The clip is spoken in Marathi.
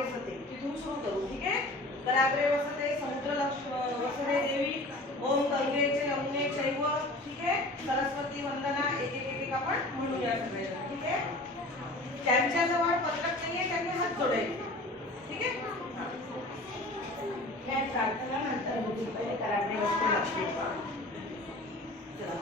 वसते तिथून सुरू करू. ठीक आहे. कराग्रे वसते समुद्र वसते देवी ओम गंगे च यमुने चैव. ठीक आहे. सरस्वती वंदना एक एक एक आपण म्हणूया सगळेजण. ठीक आहे. त्यांच्या जवळ पत्रक नाहीये त्यांनी हात जोडायचे. ठीक आहे. प्रार्थना नंतर होती. पहिले कराग्रे वसते लक्ष्मी. चला